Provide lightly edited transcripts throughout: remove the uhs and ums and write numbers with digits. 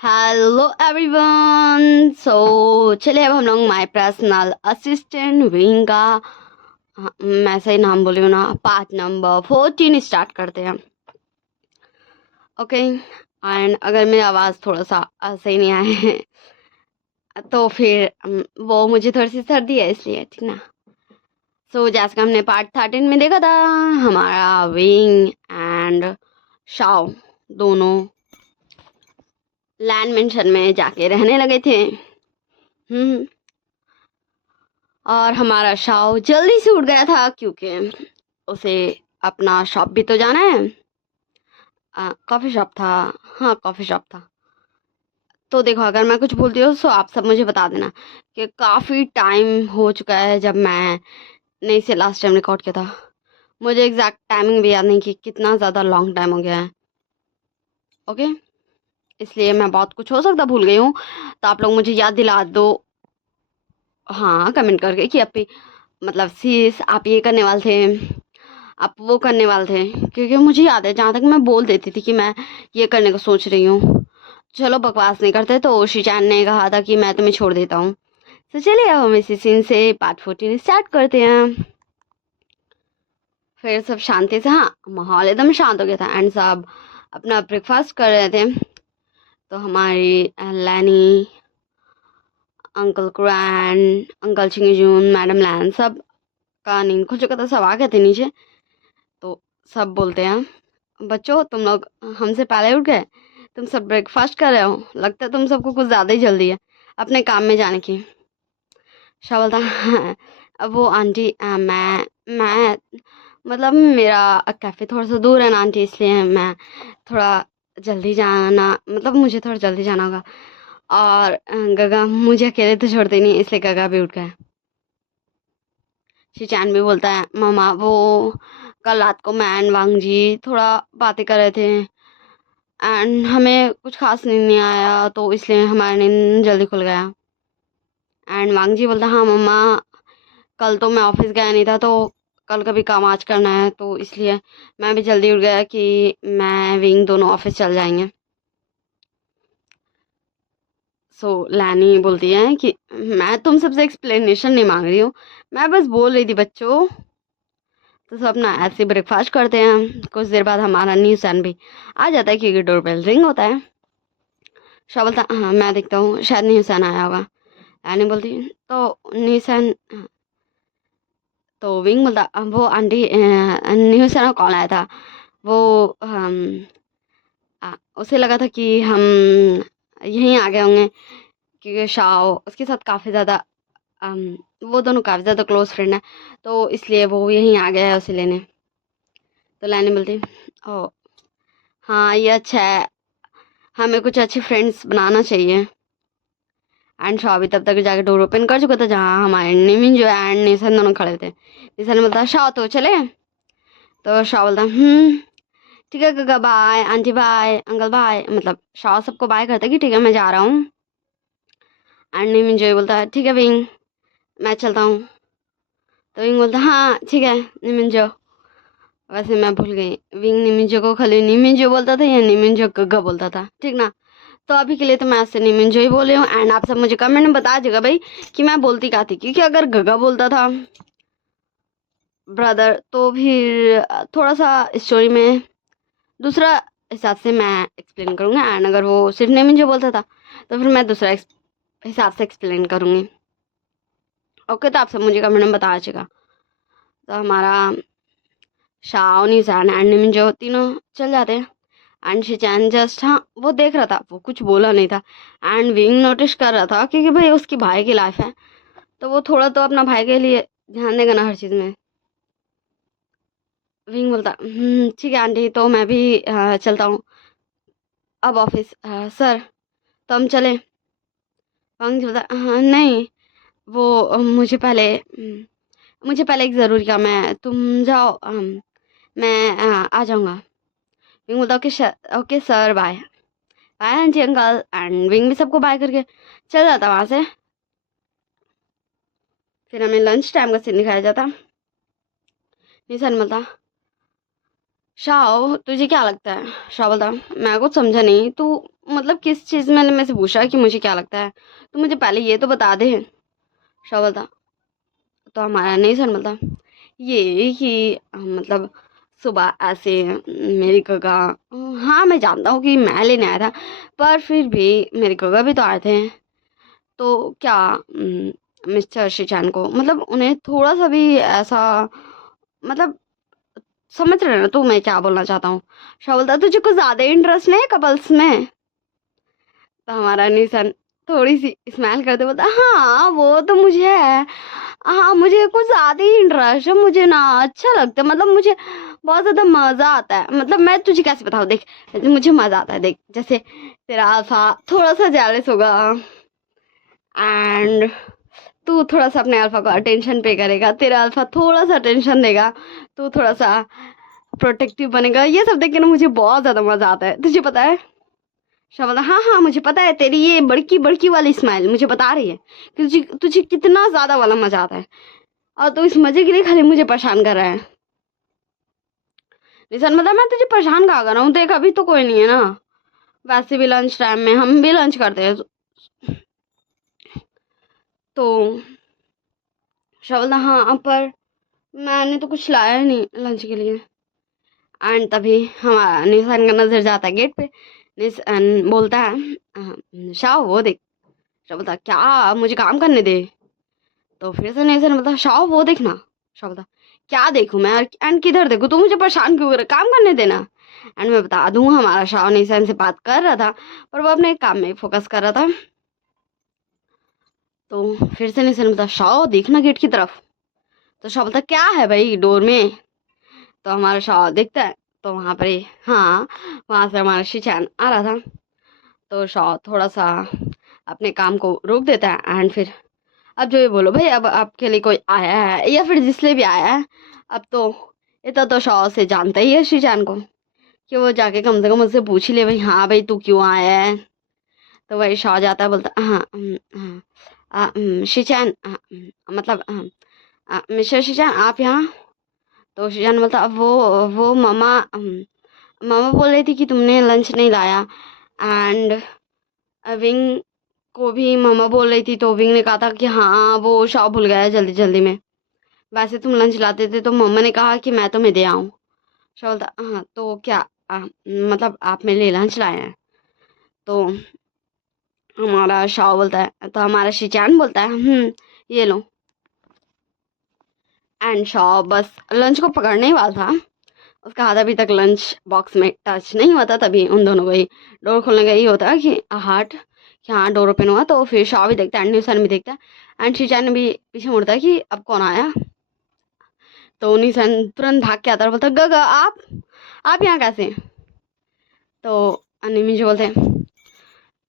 Hello everyone. सो चलिए अब हम लोग माय पर्सनल असिस्टेंट विंग का मैं सही नाम बोली हूँ ना, पार्ट नंबर 14 स्टार्ट करते हैं। ओके। एंड अगर मेरी आवाज़ थोड़ा सा सही नहीं आए तो फिर वो मुझे थोड़ी सी सर्दी है इसलिए, ठीक ना। सो जैसे कि हमने पार्ट 13 में देखा था, हमारा विंग एंड शाओ दोनों लैंड मेंशन में जाके रहने लगे थे। और हमारा शाओ जल्दी से उठ गया था क्योंकि उसे अपना शॉप भी तो जाना है। कॉफ़ी शॉप था। हाँ, कॉफ़ी शॉप था। तो देखो, अगर मैं कुछ भूलती हूँ तो आप सब मुझे बता देना कि काफ़ी टाइम हो चुका है जब मैंने इसे लास्ट टाइम रिकॉर्ड किया था। मुझे एग्जैक्ट टाइमिंग भी याद नहीं कि कितना ज़्यादा लॉन्ग टाइम हो गया है। ओके, इसलिए मैं बहुत कुछ हो सकता भूल गई हूँ, तो आप लोग मुझे याद दिला दो। हाँ, कमेंट करके कि आप मतलब सीरियस आप ये करने वाले थे, आप वो करने वाले थे, क्योंकि मुझे याद है जहाँ तक मैं बोल देती थी कि मैं ये करने को सोच रही हूँ। चलो बकवास नहीं करते, तो शिचान ने कहा था कि मैं तुम्हें छोड़ देता हूँ। तो चलिए अब हम इसी सीन से पार्ट 14 स्टार्ट करते हैं। फिर सब शांति से, हाँ माहौल एकदम शांत हो गया था एंड सब अपना ब्रेकफास्ट कर रहे थे। तो हमारी लैनी, uncle crane, uncle चिंगजून, madam Lan सब का नींद खुल चुका था, सब आ गए थे नीचे। तो सब बोलते हैं, बच्चों तुम लोग हमसे पहले उठ गए, तुम सब ब्रेकफास्ट कर रहे हो, लगता है तुम सबको कुछ ज़्यादा ही जल्दी है अपने काम में जाने की। शाह बोलता है, अब वो आंटी मैं मतलब मेरा कैफ़े थोड़ा सा दूर है ना आंटी, इसलिए मैं थोड़ा जल्दी जाना, मतलब मुझे थोड़ा जल्दी जाना होगा। और गगा मुझे अकेले तो छोड़ते नहीं, इसलिए गगा भी उठ गया। शिचान भी बोलता है, मामा वो कल रात को मैं एंड वांग जी थोड़ा बातें कर रहे थे एंड हमें कुछ खास नींद नहीं आया, तो इसलिए हमारा नींद जल्दी खुल गया। एंड वांग जी बोलता, हाँ मम्मा कल तो मैं ऑफिस गया नहीं था, तो कल का भी काम आज करना है, तो इसलिए मैं भी जल्दी उठ गया कि मैं विंग दोनों ऑफिस चल जाएंगे। सो लैनी बोलती है कि मैं तुम सबसे एक्सप्लेनेशन नहीं मांग रही हूँ, मैं बस बोल रही थी बच्चों। तो सब ना ऐसे ब्रेकफास्ट करते हैं। कुछ देर बाद हमारा न्यूज़ चैनल भी आ जाता है क्योंकि डोरबेल रिंग होता है। शाह बोलता, हाँ मैं देखता हूँ, शायद न्यूज़ आया होगा। लैनी बोलती, तो न्यूज़, तो विंग बोलता, वो आंटी न्यूज़ का कॉल आया था, वो उसे लगा था कि हम यहीं आ गए होंगे क्योंकि शाह उसके साथ काफ़ी ज़्यादा अम, वो दोनों काफ़ी ज़्यादा क्लोज फ्रेंड है, तो इसलिए वो यहीं आ गया है उसे लेने। तो लैनी बोलती, ओ हाँ ये अच्छा है, हमें कुछ अच्छे फ्रेंड्स बनाना चाहिए। एंड शाह भी तब तक जाके डोर ओपन कर चुका था जहाँ हमारे निमिन जो एंड निशन दोनों खड़े थे। निशन बोलता, शाह तो चले। तो शाह बोलता, ठीक है गगा bye, aunty bye, uncle bye, मतलब शाह सबको बाय करता है कि ठीक है मैं जा रहा हूँ। एंड निमिन जो बोलता है, ठीक है विंग मैं चलता हूँ। तो विंग बोलता, हाँ ठीक है निमिन जो। वैसे मैं भूल गई, विंग निमिन जो को खाली निमिन जो बोलता था या निमिन जो गगा बोलता था, ठीक ना। तो अभी के लिए तो मैं आपसे निमिन जो ही बोल रही हूँ एंड आप सब मुझे कमेंट में बता दीजिएगा भाई कि मैं बोलती क्या थी, क्योंकि अगर गगा बोलता था ब्रदर तो फिर थोड़ा सा स्टोरी में दूसरा हिसाब से मैं एक्सप्लेन करूँगी, एंड अगर वो सिर्फ निमिन जो बोलता था तो फिर मैं दूसरा हिसाब से एक्सप्लेन करूँगी। ओके, तो आप सब मुझे कमेंट में बता दीजिएगा। तो हमारा शाओ निशान एंड निमिन जो तीनों चल जाते हैं। एंड शिचैन जस्ट, हाँ वो देख रहा था, वो कुछ बोला नहीं था। एंड विंग नोटिस कर रहा था क्योंकि भाई उसकी भाई की लाइफ है, तो वो थोड़ा तो अपना भाई के लिए ध्यान देगा ना हर चीज़ में। विंग बोलता, ठीक है आंटी, तो मैं भी चलता हूँ अब ऑफिस। सर तो हम चले। वांग जी बोलता, हाँ नहीं, वो मुझे पहले एक ज़रूरी काम है, तुम जाओ, मैं आ जाऊँगा। विंग बोलता, okay sir bye. Bye aunty uncle. And wing भी सबको बाय करके चल जाता वहाँ से। फिर हमें लंच टाइम का सीन दिखाया जाता। निशान बोलता, शाओ तुझे क्या लगता है। शाओ बोलता, मैं कुछ समझा नहीं, तू मतलब किस चीज़ में से पूछा कि मुझे क्या लगता है, तो मुझे पहले ये तो बता दे। शाह बोलता, तो हमारा नहीं सर बोलता ये कि मतलब सुबह ऐसे मेरी गगा, हाँ मैं जानता हूँ कि मैं लेने आया था, पर फिर भी मेरी गगा भी तो आए थे, तो क्या मिस्टर शिचान को मतलब उन्हें थोड़ा सा भी ऐसा मतलब समझ रहे हो ना तू मैं क्या बोलना चाहता हूँ। शाह बोलता तुझे कुछ ज्यादा इंटरेस्ट नहीं है कपल्स में। तो हमारा निशान थोड़ी सी स्माइल करते बोलता हाँ वो तो मुझे है, हाँ मुझे कुछ ज्यादा ही इंटरेस्ट है, मुझे ना अच्छा लगता है, मतलब मुझे बहुत ज्यादा मजा आता है, मतलब मैं तुझे कैसे बताऊँ देख, मुझे मजा आता है देख, जैसे तेरा अल्फा थोड़ा सा जेलस होगा एंड तू थोड़ा सा अपने अल्फा को अटेंशन पे करेगा, तेरा अल्फा थोड़ा सा अटेंशन देगा, तू थोड़ा सा प्रोटेक्टिव बनेगा, ये सब देख के ना मुझे बहुत ज्यादा मजा आता है, तुझे पता है। शाबाश, हाँ हाँ मुझे पता है, तेरी ये बड़की बड़की वाली स्माइल मुझे बता रही है कि तुझे तुझे कितना ज्यादा वाला मजा आता है, और तू इस मजे के लिए खाली मुझे परेशान कर रहा है। निशान मतलब मैं तुझे परेशान कहाँ कर रहा हूँ, देख अभी तो कोई नहीं है ना, वैसे भी लंच टाइम में हम भी लंच करते हैं, तो शाबाश हाँ पर मैंने तो कुछ लाया ही नहीं लंच के लिए। एंड तभी हमारा निशान का नजर जाता है गेट पे, निशान बोलता है शाह वो देख। शाह बोलता क्या, मुझे काम करने दे। तो फिर से नेसन बोलता शाह वो देखना। शाह बोलता क्या देखूं मैं एंड किधर देखूं, तू मुझे परेशान क्यों कर रहा है? काम करने देना। एंड मैं बता दूं हमारा शाह नेसन से बात कर रहा था, पर वो अपने काम में फोकस कर रहा था। तो फिर से नेसन बोलता शाह देखना गेट की तरफ। तो शाह बोलता क्या है भाई डोर में। तो हमारा शाह देखता है, तो वहां पर ही हाँ वहां से हमारा शिचैन आ रहा था। तो शाह थोड़ा सा अपने काम को रोक देता है एंड फिर अब जो ये बोलो भाई, अब आपके लिए कोई आया है या फिर जिसलिए भी आया है, अब तो इतना तो शाह से जानता ही है शीजान को, कि वो जाके कम से कम मुझसे पूछ ही ले भाई, हाँ भाई तू क्यों आया है। तो वही शाह जाता है बोलता हाँ शीजान मतलब मिस्टर शीजान आप यहाँ। तो शीजान बोलता अब वो मामा मामा बोल रही थी कि तुमने लंच नहीं लाया, एंड विंग को भी मामा बोल रही थी, तो विंग ने कहा था कि हाँ वो शाह भूल गया है जल्दी जल्दी में, वैसे तुम लंच लाते थे तो मम्मा ने कहा कि मैं तुम्हें दे आऊँ। शाह बोलता हाँ तो क्या मतलब आप मेरे लिए लंच लाए हैं। तो हमारा शाह बोलता है, तो हमारा शिचान बोलता है ये लो। एंड शाह बस लंच को पकड़ने ही वाला था, उसका हाथ अभी तक लंच बॉक्स में टच नहीं हुआ था, तभी उन दोनों को ही डोर खोलने का ही होता है कि हार्ट कि हाँ डोर ओपन हुआ। तो फिर शाह भी देखता है एंड न्यूसन भी देखता है एंड शिचान भी पीछे मुड़ता है कि अब कौन आया। तो न्यूसन तुरंत भाग के आता है और बोलता है गगा आप यहाँ कैसे। तो अनिमी जो बोलते हैं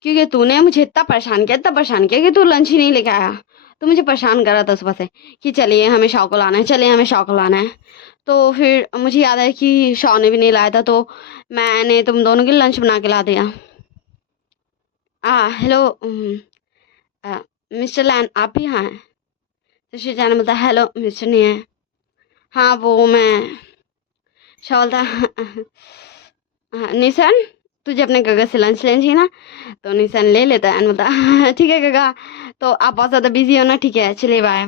क्योंकि तूने मुझे इतना परेशान किया कि तू लंच ही नहीं लेके आया, तो मुझे परेशान कर रहा था सुबह से कि चलिए हमें शाह को लाना है, चलिए हमें शाह को लाना है। तो फिर मुझे याद है कि शाह ने भी नहीं लाया था, तो मैंने तुम दोनों के लिए लंच बना के ला दिया। हेलो मिस्टर लैन आप भी यहाँ हैं। तो शिजान बोलता हेलो मिस्टर नहीं है। हाँ वो मैं। शाह बोलता निशन तुझे अपने गगा से लंच लेना चाहिए ना। तो निशन ले लेता है एंड बोलता ठीक है गगा, तो आप बहुत ज़्यादा बिजी हो ना, ठीक है चलिए बाय।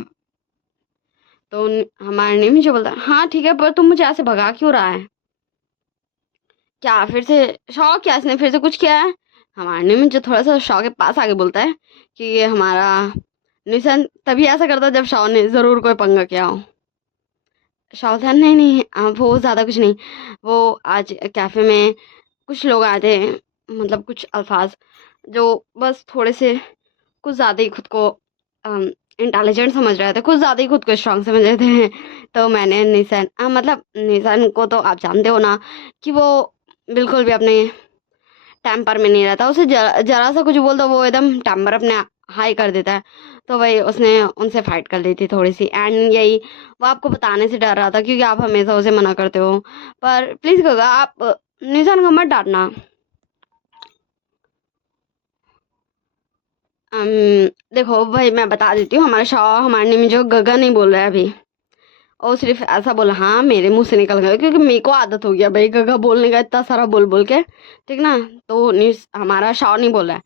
तो हमारे नेमी जो बोलता हाँ ठीक है, पर तुम मुझे ऐसे भगा क्यों रहा है, क्या फिर से शौक, क्या इसने फिर से कुछ किया है। हमारे नेमी जो थोड़ा सा शौक के पास आके बोलता है कि ये हमारा निशन तभी ऐसा करता है जब शाह ने ज़रूर कोई पंगा किया हो। शाह था नहीं नहीं वो ज़्यादा कुछ नहीं, वो आज कैफ़े में कुछ लोग आए थे, मतलब कुछ अल्फाज जो बस थोड़े से कुछ ज़्यादा ही खुद को इंटेलिजेंट समझ रहे थे, कुछ ज़्यादा ही खुद को स्ट्रांग समझ रहे थे। तो मैंने निशान मतलब निशान को तो आप जानते हो ना कि वो बिल्कुल भी अपने टेम्पर में नहीं रहता, उसे जरा सा कुछ बोल दो वो एकदम टेम्पर अपने हाई कर देता है। तो वही उसने उनसे फाइट कर ली थी थोड़ी सी, एंड यही वो आपको बताने से डर रहा था क्योंकि आप हमेशा उसे मना करते हो। पर प्लीज़ गगा आप निशान को मत डांटना। देखो भाई मैं बता देती हूँ, हमारे शाह हमारे में जो गगा नहीं बोल रहा है अभी, और सिर्फ ऐसा बोला, हाँ मेरे मुंह से निकल गया, क्योंकि मेरे को आदत हो गया भाई गगा बोलने का, इतना सारा बोल बोल के, ठीक ना। तो न्यूज हमारा शाव नहीं बोल रहा है,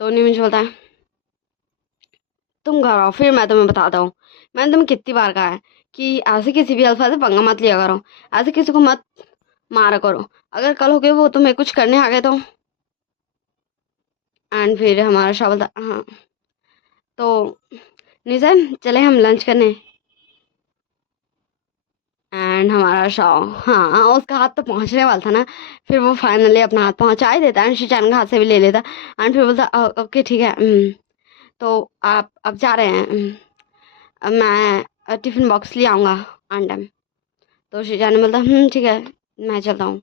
तो नहीं मुझे बोलता है तुम घर आओ फिर मैं तुम्हें बताता हूँ। मैंने तुम्हें कितनी बार कहा है कि ऐसे किसी भी अल्फाज से पंगा मत लिया करो, ऐसे किसी को मत मारा करो, अगर कल हो गए वो तुम्हें कुछ करने आ गए तो। एंड फिर हमारा शाह बोलता हाँ तो निशन चले हम लंच करने। एंड हमारा शाह, हाँ उसका हाथ तो पहुंचने वाला था ना, फिर वो फाइनली अपना हाथ पहुंचा ही देता एंड शिचान का हाथ से भी ले लेता। एंड फिर बोलता ओके ठीक है, तो आप अब जा रहे हैं, अब मैं टिफिन बॉक्स ले आऊँगा ऑन टाइम। तो शिचान बोलता ठीक है मैं चलता हूँ।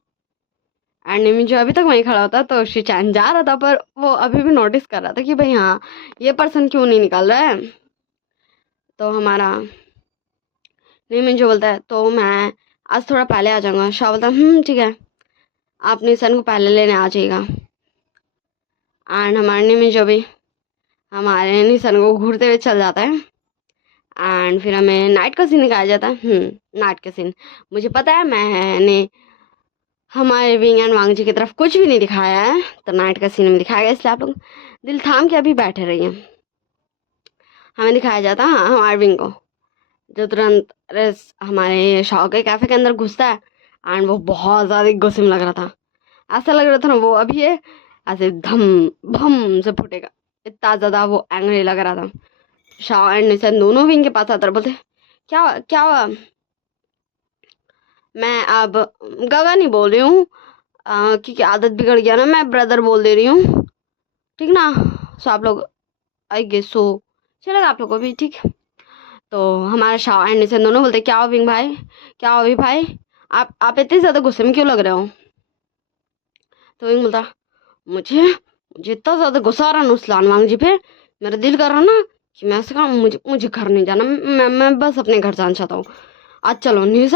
एंड निमी जो अभी तक वहीं खड़ा होता, तो शिचान जा रहा था पर वो अभी भी नोटिस कर रहा था कि भाई हाँ ये पर्सन क्यों नहीं निकल रहा है। तो हमारा निमी जो बोलता है तो मैं आज थोड़ा पहले आ जाऊँगा। शाह बोलता ठीक है आप निशन को पहले लेने आ जाइएगा। एंड हमारे निमी जो भी हमारे निशन को घूरते हुए चल जाता है। एंड फिर हमें नाइट का सीन दिखाया जाता है। नाइट का सीन मुझे पता है, मैंने हमारे विंग एंड वांग जी की तरफ कुछ भी नहीं दिखाया है, तो नाइट का सीन में दिखाया गया, इसलिए आप लोग दिल थाम के अभी बैठे रहिए। हमें दिखाया जाता है हाँ हमारे विंग को, जो तुरंत हमारे शाह के कैफे के अंदर घुसता है। एंड वो बहुत ज़्यादा गुस्से में लग रहा था, ऐसा लग रहा था ना वो अभी ये ऐसे धम भम से फूटेगा, इतना ज़्यादा वो एंग्री लग रहा था। शाह एंड निशन दोनों विंग के पास आते और बोलते क्या क्या हुआ। मैं अब गगा नहीं बोल रही हूँ, क्योंकि आदत बिगड़ गया ना, मैं ब्रदर बोल दे रही हूँ, ठीक ना। सो आप लोग आई गेस सो चलेगा आप लोग को भी, ठीक। तो हमारा शाह एंड निशन दोनों बोलते क्या हो विंग भाई, क्या हो भी भाई, आप इतने ज़्यादा गुस्से में क्यों लग रहे हो। तो विंग बोलता मुझे मुझे इतना ज़्यादा गुस्सा आ रहा ना उस लानवांग जी पे, मेरा दिल कर रहा ना कि मैं ऐसे कहा मुझे मुझे घर नहीं जाना, मैं बस अपने घर जाना चाहता हूँ। आज चलो न्यूज़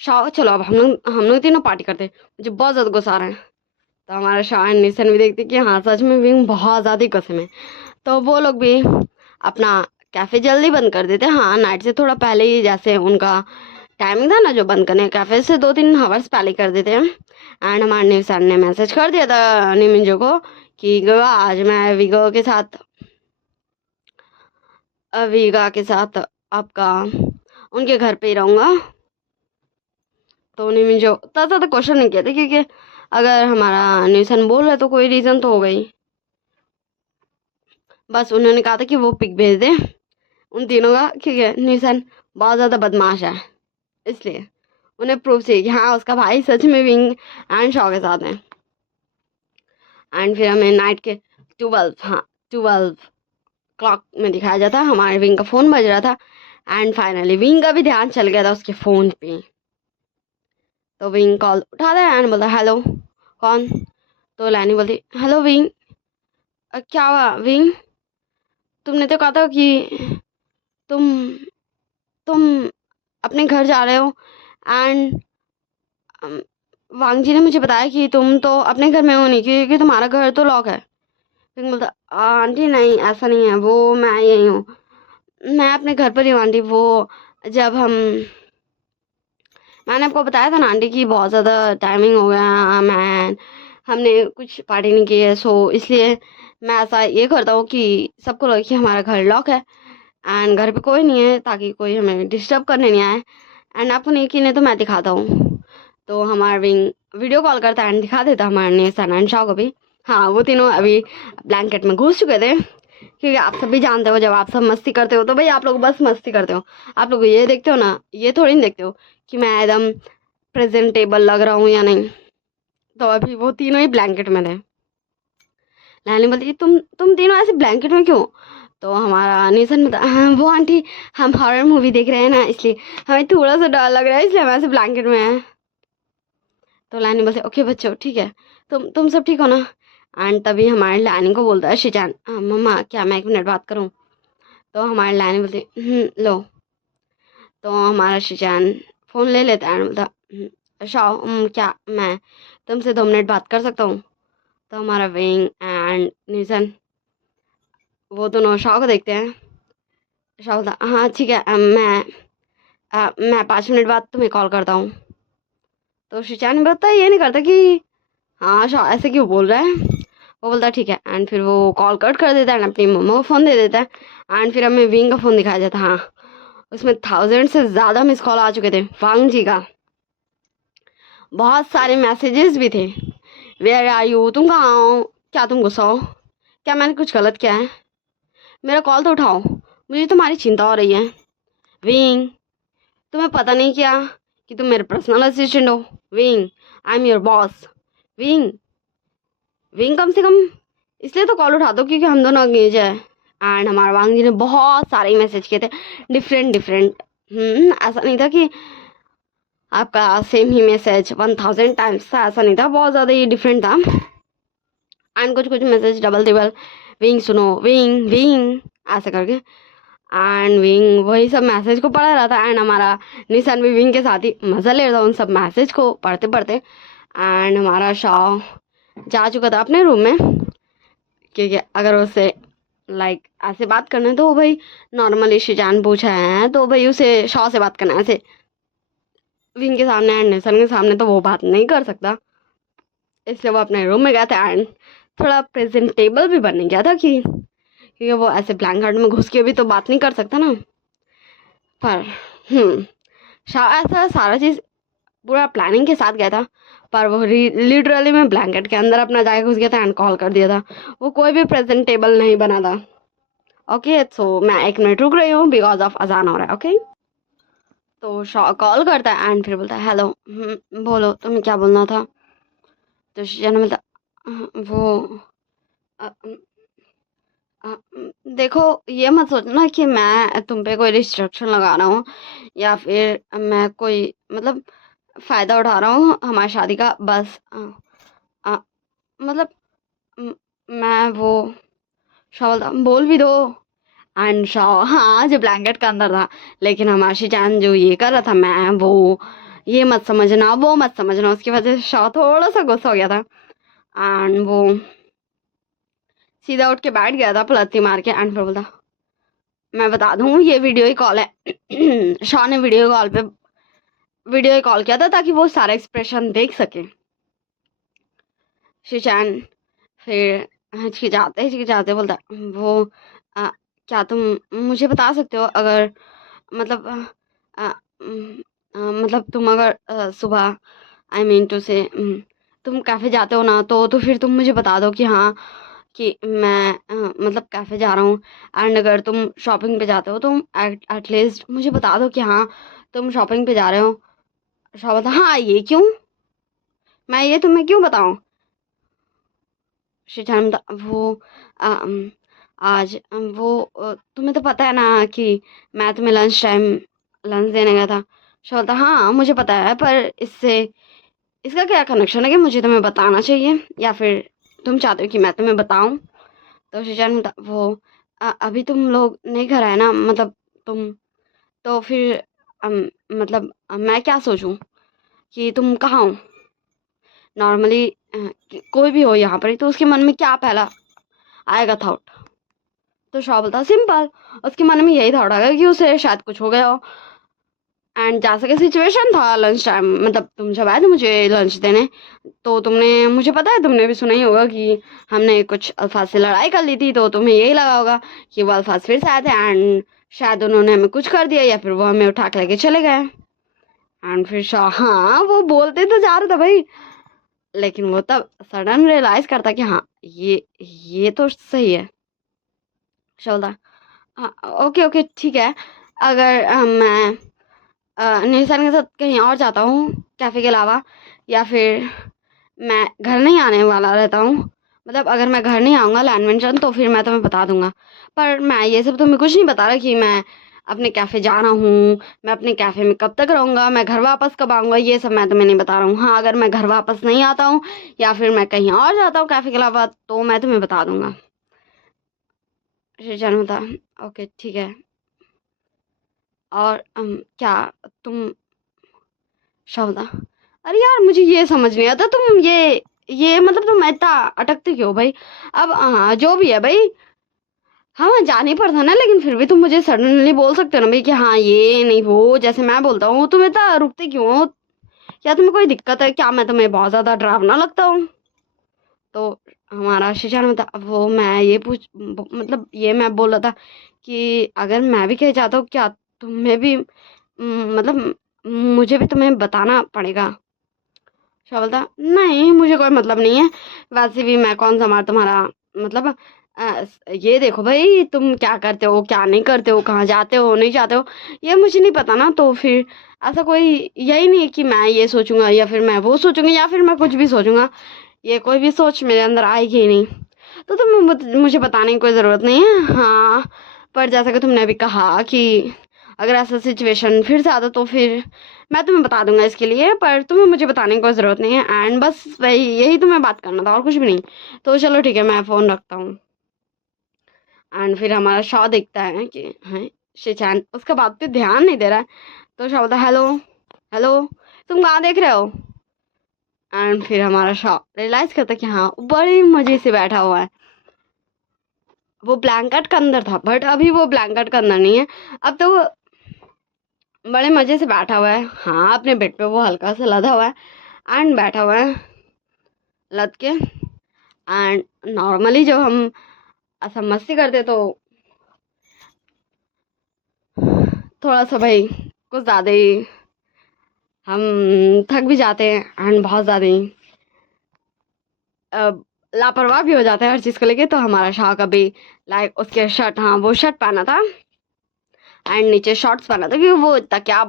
शाह चलो अब हम लोग तीनों पार्टी करते हैं, मुझे बहुत ज़्यादा गुस्सा आ रहा है। तो हमारा शाह एंड निशन भी देखते कि हाँ सच में विंग बहुत ज़्यादा ही गुस्से में। तो वो लोग भी अपना कैफ़े जल्दी बंद कर देते, हाँ नाइट से थोड़ा पहले ही, जैसे उनका टाइमिंग था ना जो बंद करने कैफ़े से 2-3 आवर्स पहले कर देते हैं। एंड हमारे निशान ने मैसेज कर दिया था निमिंजो को कि गवा आज मैं वीगा के साथ आपका उनके घर पे ही रहूँगा। तो निमिंजो इतना ज़्यादा क्वेश्चन नहीं किया था, क्योंकि अगर हमारा निशान बोल रहा है तो कोई रीज़न तो हो गई। बस उन्होंने कहा था कि वो पिक भेज दे उन तीनों का, क्योंकि निशान बहुत ज़्यादा बदमाश है, इसलिए उन्हें प्रूफ चाहिए कि हाँ उसका भाई सच में विंग एंड शॉ के साथ है। एंड फिर हमें नाइट के 12 क्लॉक में दिखाया जाता है, हमारे विंग का फ़ोन बज रहा था। एंड फाइनली विंग का भी ध्यान चल गया था उसके फ़ोन पे। तो विंग कॉल उठाता है एंड बोलता हेलो कौन। तो लैनी बोलती हेलो विंग, क्या हुआ विंग, तुमने तो कहा था कि तुम तुम अपने घर जा रहे हो। एंड वांग जी ने मुझे बताया कि तुम तो अपने घर में हो नहीं, क्योंकि तुम्हारा घर तो लॉक है। फिर बोलता आंटी नहीं ऐसा नहीं है, वो मैं यही हूँ, मैं अपने घर पर ही हूँ आंटी। वो जब मैंने आपको बताया था ना आंटी कि बहुत ज़्यादा टाइमिंग हो गया, हमने कुछ पार्टी नहीं की है, सो इसलिए मैं ऐसा ये करता हूँ कि सबको लगे कि हमारा घर लॉक है एंड घर पे कोई नहीं है, ताकि कोई हमें डिस्टर्ब करने नहीं आए। एंड आपको नहीं की नहीं तो मैं दिखाता हूँ। तो हमारा विंग वीडियो कॉल करता है एंड दिखा देता हमारे ने सन एंड शाह को भी। हाँ वो तीनों अभी ब्लैंकेट में घुस चुके थे, क्योंकि आप सब भी जानते हो जब आप सब मस्ती करते हो तो भाई आप लोग बस मस्ती करते हो, आप लोग ये देखते हो ना, ये थोड़ी नहीं देखते हो कि मैं एकदम प्रेजेंटेबल लग रहा हूँ या नहीं। तो अभी वो तीनों ही ब्लैंकेट में थे। नानी बोलती तुम तीनों ऐसे ब्लैंकेट में क्यों। तो हमारा निशन बता हाँ वो आंटी हम हॉरर मूवी देख रहे हैं ना, इसलिए हमें थोड़ा सा डर लग रहा है, इसलिए हम ऐसे ब्लैंकेट में हैं। तो लानी बोलते ओके बच्चों ठीक है, तुम सब ठीक हो ना। एंड तभी हमारे लानी को बोलता है शिजान मम्मा क्या मैं 1 मिनट बात करूँ। तो हमारे लानी बोलती लो। तो हमारा शिजान फ़ोन ले लेता है एंड बोलता अच्छा क्या मैं तुमसे 2 मिनट बात कर सकता हूँ। तो हमारा विंग एंड निशन वो दोनों शाह को देखते हैं। शाह बोलता हाँ ठीक है मैं मैं 5 मिनट बाद तुम्हें कॉल करता हूँ। तो शिचान बोलता है ये नहीं करता कि हाँ ऐसे क्यों बोल रहा है। वो बोलता है ठीक है, एंड फिर वो कॉल कट कर देता है एंड अपनी मम्मा को फ़ोन दे देता है। एंड फिर हमें विंग का फ़ोन दिखाया जाता है। हाँ, उसमें 1000 से ज़्यादा मिस कॉल आ चुके थे वांग जी का। बहुत सारे मैसेजेस भी थे। वेयर आर यू, तुम कहाँ हो, क्या तुम गुस्सा हो, क्या मैंने कुछ गलत किया है, मेरा कॉल तो उठाओ, मुझे तुम्हारी चिंता हो रही है। विंग, तुम्हें पता नहीं क्या कि तुम मेरे पर्सनल असिस्टेंट हो। Wing, I am your boss. Wing, Wing कम से कम इसलिए तो कॉल उठा दो क्योंकि हम दोनों अंगेज है। एंड हमारे वांग जी ने बहुत सारे मैसेज किए थे, डिफरेंट डिफरेंट। ऐसा नहीं था कि आपका सेम ही मैसेज 1000 टाइम्स था, ऐसा नहीं था, बहुत ज़्यादा ये डिफरेंट था। एंड कुछ कुछ मैसेज डबल टिबल, विंग सुनो, विंग विंग ऐसे करके। एंड विंग वही सब मैसेज को पढ़ रहा था एंड हमारा निशान भी विंग के साथ ही मज़ा ले रहा था उन सब मैसेज को पढ़ते पढ़ते। एंड हमारा शाह जा चुका था अपने रूम में, क्योंकि अगर उससे लाइक ऐसे बात करना है तो भाई नॉर्मली शिजान पूछा है तो भाई उसे शाह से बात करना है, ऐसे विंग के सामने एंड निशान के सामने तो वो बात नहीं कर सकता। इसलिए वो अपने रूम में गया था एंड थोड़ा प्रेजेंटेबल भी बनने गया था कि क्योंकि वो ऐसे ब्लैंक हार्ट में घुस के भी तो बात नहीं कर सकता ना। पर ऐसा सारा चीज़ पूरा प्लानिंग के साथ गया था। पर वो लिटरली मैं ब्लैंकेट के अंदर अपना जाके घुस गया था एंड कॉल कर दिया था। वो कोई भी प्रेजेंटेबल नहीं बना था। ओके सो मैं 1 मिनट रुक रही हूँ बिकॉज ऑफ अजान हो रहा है। ओके तो शाह कॉल करता है एंड फिर बोलता है हेलो, बोलो तुम्हें क्या बोलना था। तो शिजा ने बोलता वो अ, अ, देखो ये मत सोचना कि मैं तुम पे कोई रिस्ट्रिक्शन लगा रहा हूँ या फिर मैं कोई मतलब फ़ायदा उठा रहा हूँ हमारी शादी का। बस अ, मतलब म- मैं वो शाह बोलता बोल भी दो। एंड शाह हाँ जो ब्लैंकेट के अंदर था, लेकिन हमारी जान जो ये कर रहा था मैं वो ये मत समझना वो मत समझना, उसकी वजह से शाह थोड़ा सा गुस्सा हो गया था। एंड वो सीधा उठ के बैठ गया था पलती मार के एंड फिर बोलता मैं बता दूं ये वीडियो ही कॉल है। शाह ने वीडियो कॉल किया था ताकि वो सारा एक्सप्रेशन देख सके। शिशान फिर हिचकिचाते बोलता वो आ, क्या तुम मुझे बता सकते हो अगर मतलब मतलब तुम अगर सुबह आई मीन टू से तुम कैफ़े जाते हो ना तो फिर तुम मुझे बता दो कि हाँ कि मैं मतलब कैफ़े जा रहा हूँ। एंड अगर तुम शॉपिंग पे जाते हो तो एटलीस्ट मुझे बता दो कि हाँ तुम शॉपिंग पे जा रहे हो। शाह बता हाँ ये क्यों, मैं ये तुम्हें क्यों बताऊँ। शिजान वो आज वो तुम्हें तो पता है ना कि मैं तुम्हें लंच देने गया था। शाह बोलता हाँ मुझे पता है, पर इससे इसका क्या कनेक्शन है कि मुझे तुम्हें बताना चाहिए या फिर तुम चाहते हो कि मैं तुम्हें बताऊं। तो शिजान बोलता वो अभी तुम लोग नहीं घर आए ना, मतलब तुम तो फिर मतलब मैं क्या सोचूं कि तुम कहाँ हो। नॉर्मली कोई भी हो यहाँ पर तो उसके मन में क्या पहला आएगा थॉट। तो शाह बोलता सिंपल, उसके मन में यही थॉट आएगा कि उसे शायद कुछ हो गया हो। एंड जैसा कि सिचुएशन था लंच टाइम, मतलब तुम जब आए थे मुझे लंच देने तो तुमने मुझे पता है तुमने भी सुना ही होगा कि हमने कुछ अल्फाज से लड़ाई कर ली थी, तो तुम्हें यही लगा होगा कि वो अल्फाज फिर से आए थे एंड शायद उन्होंने हमें कुछ कर दिया या फिर वो हमें उठा के लेके चले गए। एंड फिर शाह हाँ वो बोलते तो जा रहा था भाई, लेकिन वो तब सडन रियलाइज करता कि हाँ ये तो सही है। शाह बोलता हाँ ओके ओके ठीक है, अगर मैं निशान के साथ कहीं और जाता हूँ कैफ़े के अलावा या फिर मैं घर नहीं आने वाला रहता हूँ, मतलब अगर मैं घर नहीं आऊँगा लैंड तो फिर मैं तुम्हें बता दूंगा। पर मैं ये सब तुम्हें कुछ नहीं बता रहा कि मैं अपने कैफ़े जा रहा हूँ, मैं अपने कैफ़े में कब तक रहूँगा, मैं घर वापस कब आऊँगा, ये सब मैं तुम्हें नहीं बता रहा हूँ। हाँ अगर मैं घर वापस नहीं आता हूँ या फिर मैं कहीं और जाता हूँ कैफ़े के अलावा तो मैं तुम्हें बता दूंगा। ऋचान होता ओके ठीक है, और क्या तुम शवदा अरे यार मुझे ये समझ नहीं आता तुम ये मतलब तुम इतना अटकते क्यों भाई। अब हाँ जो भी है भाई, हाँ मैं जान ही पर था ना, लेकिन फिर भी तुम मुझे सडनली बोल सकते हो ना भाई कि हाँ ये नहीं वो, जैसे मैं बोलता हूँ तुम इतना रुकते क्यों हो? क्या तुम्हें कोई दिक्कत है क्या? मैं तुम्हें बहुत ज्यादा डरावना लगता हूँ? तो हमारा शीशान बता, वो मैं ये मतलब ये मैं बोल रहा था कि अगर मैं भी कहीं जाता हूँ क्या तुम्हें भी मतलब मुझे भी तुम्हें बताना पड़ेगा? शाह बोलता, नहीं मुझे कोई मतलब नहीं है, वैसे भी मैं कौन सा मार तुम्हारा मतलब ये देखो भाई तुम क्या करते हो क्या नहीं करते हो, कहाँ जाते हो नहीं जाते हो, ये मुझे नहीं पता ना, तो फिर ऐसा कोई यही नहीं है कि मैं ये सोचूंगा या फिर मैं वो सोचूंगी या फिर मैं कुछ भी सोचूंगा, ये कोई भी सोच मेरे अंदर आएगी ही नहीं। तो तुम मुझे बताने की कोई ज़रूरत नहीं है। हाँ पर जैसा कि तुमने अभी कहा कि अगर ऐसा सिचुएशन फिर से आता तो फिर मैं तुम्हें बता दूंगा इसके लिए, पर तुम्हें मुझे बताने की कोई ज़रूरत नहीं है। एंड बस वही यही तुम्हें बात करना था और कुछ भी नहीं। तो चलो ठीक है मैं फ़ोन रखता हूँ। एंड फिर हमारा शाह देखता है कि हैं शिचैन उसका बात पे ध्यान नहीं दे रहा है। तो शाह बोलता है हेलो हेलो, तुम कहाँ देख रहे हो? एंड फिर हमारा शाह रियलाइज करता है कि हाँ बड़े मजे से बैठा हुआ है। वो ब्लैंकेट के अंदर था बट अभी वो ब्लैंकेट के अंदर नहीं है। अब तो वो बड़े मजे से बैठा हुआ है, हाँ अपने बेड पे वो हल्का सा लदा हुआ है एंड बैठा हुआ है लद के। एंड नॉर्मली जब हम ऐसा मस्ती करते तो थोड़ा सा भाई कुछ ज़्यादा ही हम थक भी जाते हैं एंड बहुत ज़्यादा ही अ, लापरवाह भी हो जाता है हर चीज़ को लेके। तो हमारा शाह का भी लाइक उसके शर्ट, हाँ वो शर्ट पहना था एंड नीचे शॉर्ट्स पहना था, क्योंकि वो इतना क्या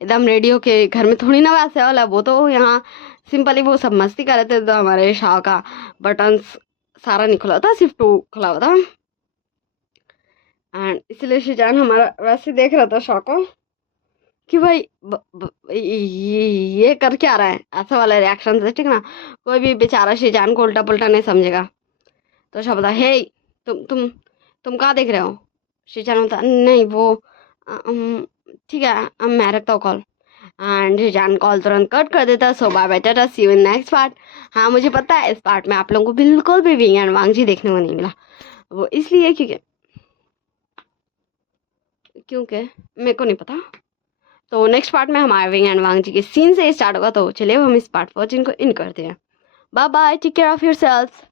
एकदम रेडियो के घर में थोड़ी ना वैसे वाला, वो तो यहाँ सिंपली वो सब मस्ती कर रहे थे। तो हमारे शाह का बटन्स सारा नहीं खुला था, सिर्फ टू खुला हुआ था एंड इसलिए शिजान हमारा वैसे देख रहा था शाह को कि भाई ये कर क्या रहा है, ऐसा वाला रिएक्शन से ठीक ना, कोई भी बेचारा शिजान को उल्टा पुल्टा नहीं समझेगा। तो शाह बोला हे तुम कहाँ देख रहे हो? शिजान बोलता नहीं वो ठीक है मैं रखता हूँ कॉल। एंड जान कॉल तुरंत कट कर देता। So bye bye tata, see you in next part. हाँ मुझे पता है इस पार्ट में आप लोगों को बिल्कुल भी विंग एंड वांग जी देखने को नहीं मिला, वो इसलिए क्योंकि क्योंकि मेरे को नहीं पता। तो नेक्स्ट पार्ट में हमारे विंग एंड वांग जी के सीन से स्टार्ट होगा। तो चलिए अब हम इस पार्ट 14 को इन करते हैं। Bye bye, take care of your self.